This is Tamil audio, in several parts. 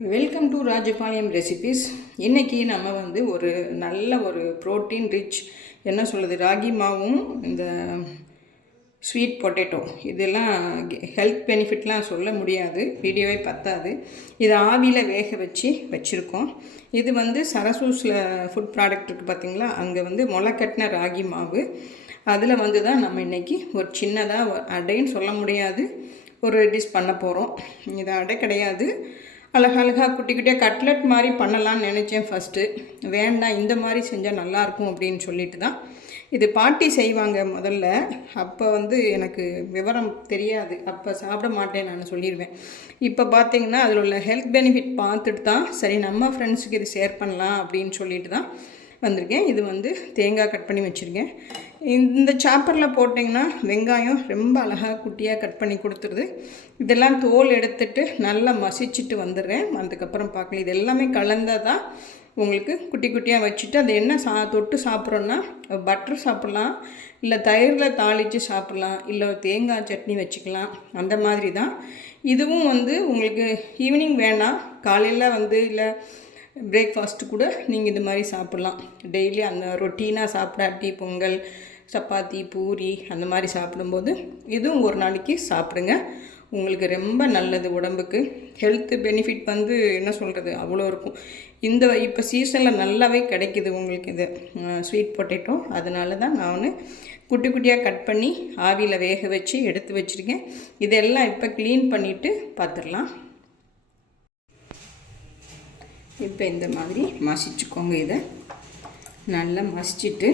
Welcome to Rajapalayam recipes. இன்றைக்கி நம்ம ஒரு நல்ல ப்ரோட்டீன் ரிச் என்ன சொல்கிறது ராகி மாவும் இந்த ஸ்வீட் பொட்டேட்டோ இதெல்லாம் ஹெல்த் பெனிஃபிட்லாம் சொல்ல முடியாது, வீடியோவே பத்தாது. இதை ஆவியில் வேக வச்சுருக்கோம். இது சரசூஸில் ஃபுட் ப்ராடக்ட் இருக்குது பார்த்திங்களா, அங்கே முளைக்கட்டின ராகி மாவு. அதில் தான் நம்ம இன்றைக்கி ஒரு சின்னதாக அடைன்னு சொல்ல முடியாது, ஒரு டிஷ் பண்ண போகிறோம். இது அடை கிடையாது, அழகழகாக குட்டி குட்டியாக கட்லெட் மாதிரி பண்ணலான்னு நினச்சேன். ஃபஸ்ட்டு வேண்டாம், இந்த மாதிரி செஞ்சால் நல்லாயிருக்கும் அப்படின்னு சொல்லிட்டு தான். இது பாட்டி செய்வாங்க முதல்ல. அப்போ எனக்கு விவரம் தெரியாது, அப்போ சாப்பிட மாட்டேன் நான் சொல்லிடுவேன். இப்போ பார்த்திங்கன்னா அதில் உள்ள ஹெல்த் பெனிஃபிட் பார்த்துட்டு தான் சரி நம்ம ஃப்ரெண்ட்ஸுக்கு இது ஷேர் பண்ணலாம் அப்படின்னு சொல்லிட்டு தான் வந்திருக்கேன். இது தேங்காய் கட் பண்ணி வச்சுருக்கேன். இந்த சாப்பரில் போட்டிங்கன்னா வெங்காயம் ரொம்ப அழகாக குட்டியாக கட் பண்ணி கொடுத்துருது. இதெல்லாம் தோல் எடுத்துட்டு நல்லா மசிச்சுட்டு வந்துடுறேன். அதுக்கப்புறம் பார்க்கலாம். இது எல்லாமே கலந்ததாக உங்களுக்கு குட்டி குட்டியாக வச்சுட்டு அது என்ன தொட்டு சாப்பிட்றோன்னா பட்டர் சாப்பிட்லாம், இல்லை தயிரில் தாளித்து சாப்பிட்லாம், இல்லை தேங்காய் சட்னி வச்சுக்கலாம். அந்த மாதிரி தான் இதுவும். உங்களுக்கு ஈவினிங் வேணாம், காலையில் இல்லை பிரேக்ஃபாஸ்ட்டு கூட நீங்கள் இது மாதிரி சாப்பிட்லாம். டெய்லி அந்த ரொட்டீனாக சாப்பிடாட்டி பொங்கல், சப்பாத்தி, பூரி அந்த மாதிரி சாப்பிடும்போது இதுவும் ஒரு நாளைக்கு சாப்பிடுங்க. உங்களுக்கு ரொம்ப நல்லது உடம்புக்கு. ஹெல்த்து பெனிஃபிட் என்ன சொல்கிறது அவ்வளோ இருக்கும். இப்போ சீசனில் நல்லாவே கிடைக்கிது உங்களுக்கு இது ஸ்வீட் பொட்டேட்டோ. அதனால தான் நான் குட்டி குட்டியாக கட் பண்ணி ஆவியில் வேக வச்சு எடுத்து வச்சுருக்கேன். இதெல்லாம் இப்போ க்ளீன் பண்ணிவிட்டு பார்த்துடலாம். இப்போ இந்த மாதிரி மசிச்சுக்கோங்க. இதை நல்லா மசிச்சுட்டு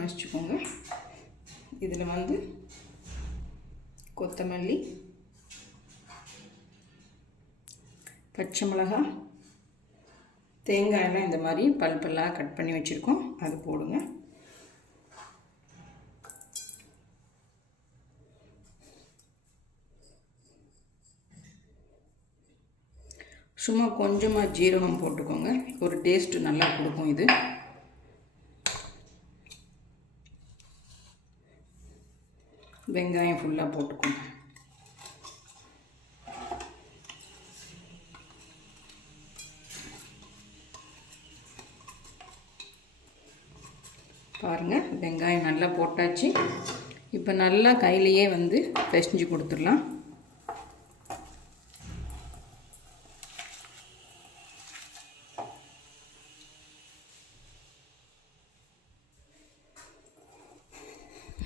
மசிச்சுக்கோங்க. இதில் கொத்தமல்லி, பச்சை மிளகாய், தேங்காயெல்லாம் இந்த மாதிரி பல்பல்லாக கட் பண்ணி வச்சுருக்கோம், அது போடுங்க. சும்மா கொஞ்சமாக ஜீரகம் போட்டுக்கோங்க, ஒரு டேஸ்ட்டு நல்லா கொடுக்கும் இது. வெங்காயம் ஃபுல்லாக போட்டுக்கோங்க. பாருங்கள், வெங்காயம் நல்லா போட்டாச்சு. இப்போ நல்லா கையிலையே பிசைஞ்சு கொடுத்துடலாம்.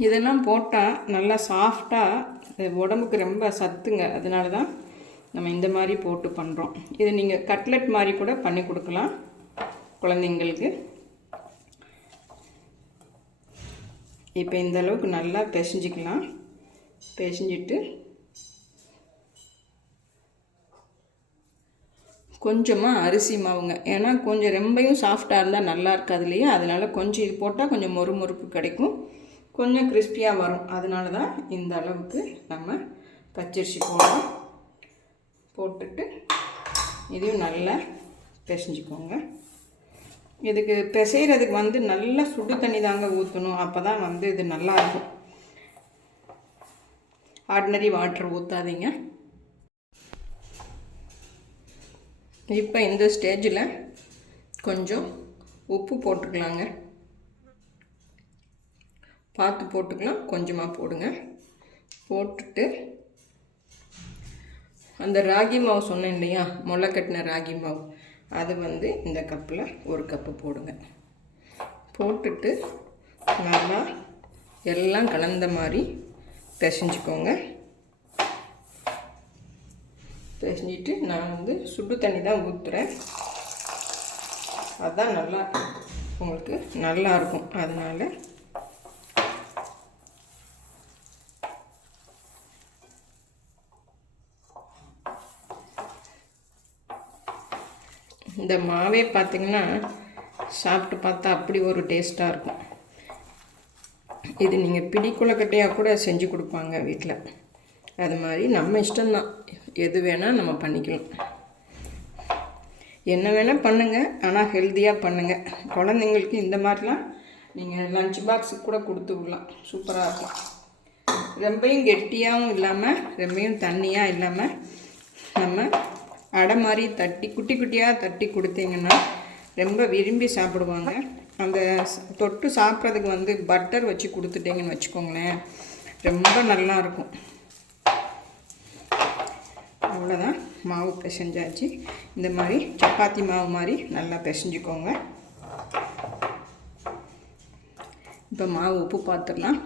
இதெல்லாம் போட்டால் நல்லா சாஃப்டாக, உடம்புக்கு ரொம்ப சத்துங்க. அதனால தான் நம்ம இந்த மாதிரி போட்டு பண்ணுறோம். இது நீங்கள் கட்லெட் மாதிரி கூட பண்ணி கொடுக்கலாம் குழந்தைங்களுக்கு. இப்போ இந்த அளவுக்கு நல்லா பிசைஞ்சிக்கலாம். பிசைஞ்சிட்டு கொஞ்சமாக அரிசி மாவுங்க, ஏன்னா கொஞ்சம் ரொம்பையும் சாஃப்டாக இருந்தால் நல்லா இருக்காது இல்லையா, அதனால் கொஞ்சம் இது போட்டால் கொஞ்சம் மொறுமொறுப்பு கிடைக்கும், கொஞ்சம் கிறிஸ்பியாக வரும். அதனால தான் இந்த அளவுக்கு நம்ம பச்சரிசி போடலாம். போட்டுட்டு இதையும் நல்லா பிசைஞ்சிக்கோங்க. இதுக்கு பிசைகிறதுக்கு நல்லா சுடு தண்ணி தாங்க ஊற்றணும், அப்போ தான் இது நல்லாயிருக்கும். ஆர்டினரி வாட்டர் ஊற்றாதீங்க. இப்போ இந்த ஸ்டேஜில் கொஞ்சம் உப்பு போட்டுக்கலாங்க. பார்த்து போட்டுக்கலாம், கொஞ்சமாக போடுங்க. போட்டுட்டு அந்த ராகி மாவு சொன்னேன் இல்லையா, முளை கட்டின ராகி மாவு, அது இந்த கப்பில் ஒரு கப்பு போடுங்க. போட்டுட்டு நல்லா எல்லாம் கலந்த மாதிரி பிசைஞ்சிக்கோங்க. பிசைஞ்சிட்டு நான் சுடு தண்ணி தான் ஊற்றுறேன், அதுதான் நல்லா உங்களுக்கு நல்லாயிருக்கும். அதனால் இந்த மாவே பார்த்திங்கன்னா சாப்பிட்டு பார்த்தா அப்படி ஒரு டேஸ்ட்டாக இருக்கும். இது நீங்கள் பிடி கொழுக்கட்டையாக கூட செஞ்சு கொடுப்பாங்க வீட்டில். அது மாதிரி நம்ம இஷ்டம்தான், எது வேணால் நம்ம பண்ணிக்கலாம். என்ன வேணால் பண்ணுங்கள், ஆனால் ஹெல்த்தியாக பண்ணுங்கள். குழந்தைங்களுக்கு இந்த மாதிரிலாம் நீங்கள் லஞ்ச் பாக்ஸுக்கு கூட கொடுத்து விடலாம், சூப்பராக இருக்கும். ரொம்பையும் கெட்டியாகவும் இல்லாமல் ரொம்பையும் தண்ணியாக இல்லாமல் நம்ம அடை மாதிரி தட்டி குட்டி குட்டியாக தட்டி கொடுத்தீங்கன்னா ரொம்ப விரும்பி சாப்பிடுவாங்க. அந்த தொட்டு சாப்பிட்றதுக்கு பட்டர் வச்சு கொடுத்துட்டிங்கன்னு வச்சுக்கோங்களேன், ரொம்ப நல்லாயிருக்கும். அவ்வளோதான், மாவு பிசைஞ்சாச்சு. இந்த மாதிரி சப்பாத்தி மாவு மாதிரி நல்லா பிசைஞ்சிக்கோங்க. இப்போ மாவு உப்பு பார்த்துடலாம்.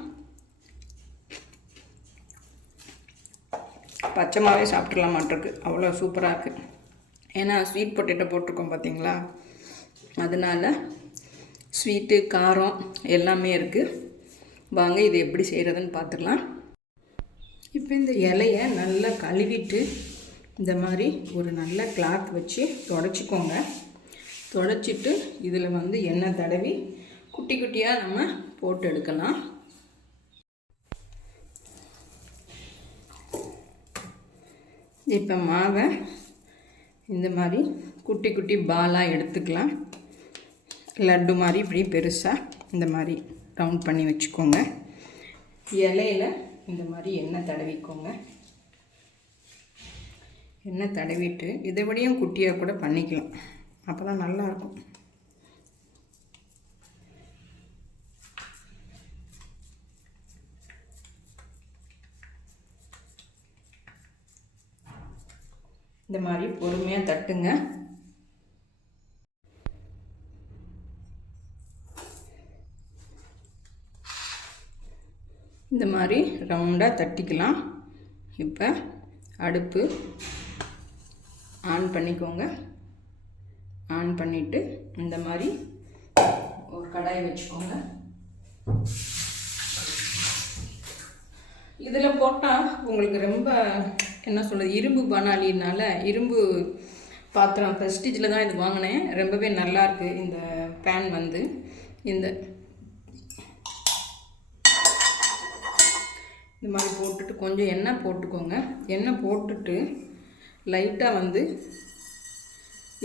பச்சை மாவே சாப்பிட்றலாம் மாட்டிருக்கு, அவ்வளோ சூப்பராக இருக்குது. ஏன்னா ஸ்வீட் பொட்டேட்டோ போட்டிருக்கோம் பார்த்தீங்களா, அதனால் ஸ்வீட்டு காரம் எல்லாமே இருக்குது. வாங்க இது எப்படி செய்கிறதுன்னு பார்த்துடலாம். இப்போ இந்த இலையை நல்லா கழுவிட்டு இந்த மாதிரி ஒரு நல்ல கிளாத் வச்சு துடைச்சிக்கோங்க. துடைச்சிட்டு இதில் எண்ணெய் தடவி குட்டி குட்டியாக நம்ம போட்டு எடுக்கலாம். இப்போ மாவை இந்த மாதிரி குட்டி குட்டி பாலாக எடுத்துக்கலாம். லட்டு மாதிரி இப்படி பெருசாக இந்த மாதிரி ரவுண்ட் பண்ணி வச்சுக்கோங்க. இலையில் இந்த மாதிரி எண்ணெய் தடவிக்கோங்க. எண்ணெய் தடவிட்டு இதை விடையும் குட்டியாக கூட பண்ணிக்கலாம், அப்போ தான் நல்லாயிருக்கும். இந்த மாதிரி பொறுமையாக தட்டுங்க. இந்த மாதிரி ரவுண்டாக தட்டிக்கலாம். இப்போ அடுப்பு ஆன் பண்ணிக்கோங்க. ஆன் பண்ணிவிட்டு இந்த மாதிரி ஒரு கடாய் வச்சுக்கோங்க. இதில் போட்டால் உங்களுக்கு ரொம்ப என்ன சொல்கிறது, இரும்பு பானாலினால இரும்பு பாத்திரம் ப்ரெஸ்டீஜில் தான் இது வாங்கினேன். ரொம்பவே நல்லாயிருக்கு இந்த பேன். இந்த மாதிரி போட்டுட்டு கொஞ்சம் எண்ணெய் போட்டுக்கோங்க. எண்ணெய் போட்டுட்டு லைட்டாக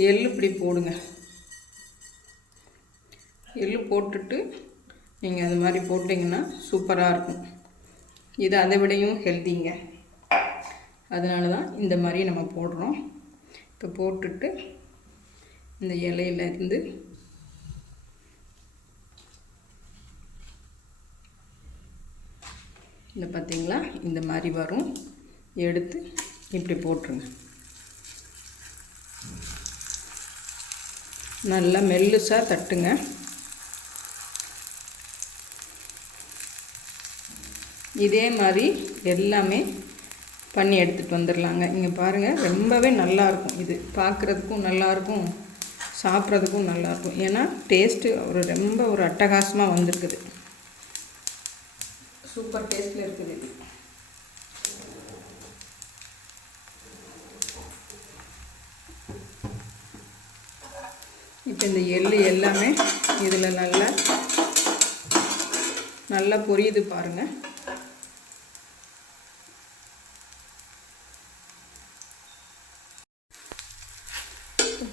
எள்ளு இப்படி போடுங்க. எள்ளு போட்டுட்டு நீங்கள் அது மாதிரி போட்டிங்கன்னா சூப்பராக இருக்கும். இது அதை விடையும் ஹெல்த்திங்க, அதனால தான் இந்த மாதிரி நம்ம போடுறோம். இப்போ போட்டுட்டு இந்த இலையிலேருந்து இந்த பார்த்திங்களா இந்த மாதிரி வரும். எடுத்து இப்படி போட்டுருங்க. நல்லா மெல்லுசாக தட்டுங்க. இதே மாதிரி எல்லாமே பண்ணி எடுத்துகிட்டு வந்துடலாங்க. இங்கே பாருங்கள், ரொம்பவே நல்லாயிருக்கும். இது பார்க்குறதுக்கும் நல்லாயிருக்கும், சாப்பிட்றதுக்கும் நல்லாயிருக்கும். ஏன்னா டேஸ்ட்டு ரொம்ப அட்டகாசமாக வந்திருக்குது. சூப்பர் டேஸ்ட்டில் இருக்குது இது. இப்போ இந்த எள்ளு எல்லாமே இதில் நல்லா பொரியுது பாருங்கள்.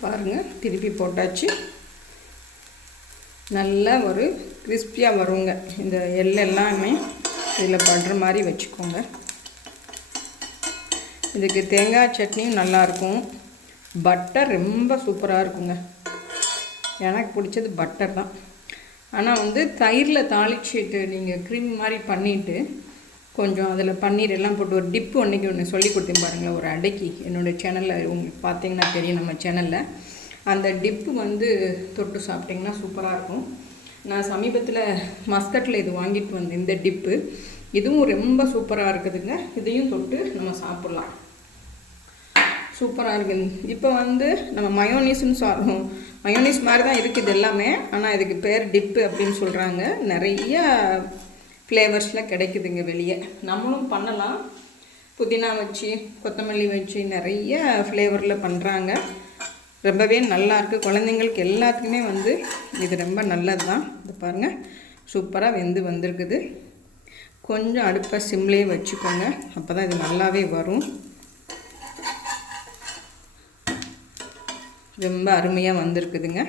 பாருங்கள், திருப்பி போட்டாச்சு. நல்லா ஒரு கிறிஸ்பியாக வருங்க. இந்த எள்ளு எல்லாமே இதில் படுற மாதிரி வச்சுக்கோங்க. இதுக்கு தேங்காய் சட்னியும் நல்லாயிருக்கும். பட்டர் ரொம்ப சூப்பராக இருக்குங்க. எனக்கு பிடிச்சது பட்டர் தான். ஆனால் தயிரில் தாளிச்சிட்டு நீங்கள் க்ரீம் மாதிரி பண்ணிவிட்டு கொஞ்சம் அதில் பன்னீர் எல்லாம் போட்டு ஒரு டிப்பு ஒன்று சொல்லி கொடுத்தேன் பாருங்களேன், ஒரு அடைக்கி. என்னோடய சேனலில் உங்களுக்கு பார்த்தீங்கன்னா தெரியும், நம்ம சேனலில் அந்த டிப்பு தொட்டு சாப்பிட்டிங்கன்னா சூப்பராக இருக்கும். நான் சமீபத்தில் மஸ்கட்டில் இது வாங்கிட்டு வந்தேன், இந்த டிப்பு. இதுவும் ரொம்ப சூப்பராக இருக்குதுங்க. இதையும் தொட்டு நம்ம சாப்பிட்லாம், சூப்பராக இருக்குது. இப்போ நம்ம மயோனீஸ் மாதிரி தான் இருக்குது எல்லாமே. ஆனால் இதுக்கு பேர் டிப்பு அப்படின்னு சொல்கிறாங்க. நிறைய ஃப்ளேவர்ஸில் கிடைக்குதுங்க வெளியே. நம்மளும் பண்ணலாம், புதினா வச்சு கொத்தமல்லி வச்சு நிறைய ஃப்ளேவரில் பண்ணுறாங்க. ரொம்பவே நல்லாயிருக்கு. குழந்தைங்களுக்கு எல்லாத்துக்குமே இது ரொம்ப நல்லது தான். இது பாருங்கள், சூப்பராக வந்திருக்குது. கொஞ்சம் அடுப்பை சிம்லேயே வச்சுக்கோங்க, அப்போ தான் இது நல்லாவே வரும். ரொம்ப அருமையாக வந்திருக்குதுங்க.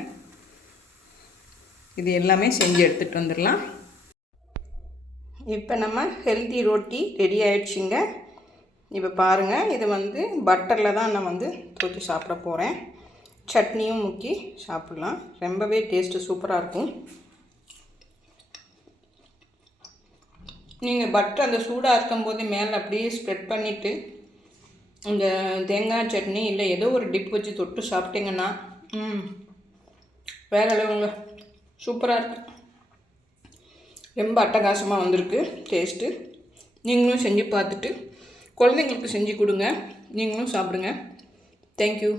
இது எல்லாமே செஞ்சு எடுத்துகிட்டு வந்துடலாம். இப்போ நம்ம ஹெல்தி ரொட்டி ரெடி ஆகிடுச்சிங்க. இப்போ பாருங்கள், இது வந்து பட்டரில் தான் நான் வந்து தொட்டு சாப்பிட போகிறேன். சட்னியும் முக்கி சாப்பிட்லாம். ரொம்பவே டேஸ்ட்டு சூப்பராக இருக்கும். நீங்கள் பட்டர் அந்த சூடாக இருக்கும்போது மேலே அப்படியே ஸ்ப்ரெட் பண்ணிவிட்டு இந்த தேங்காய் சட்னி இல்லை ஏதோ ஒரு டிப் வச்சு தொட்டு சாப்பிட்டிங்கன்னா வேறு அளவுங்க, சூப்பராக இருக்குது. ரொம்ப அட்டகாசமாக வந்திருக்கு டேஸ்ட்டு. நீங்களும் செஞ்சு பார்த்துட்டு குழந்தைங்களுக்கு செஞ்சு கொடுங்க, நீங்களும் சாப்பிடுங்க. தேங்க்யூ.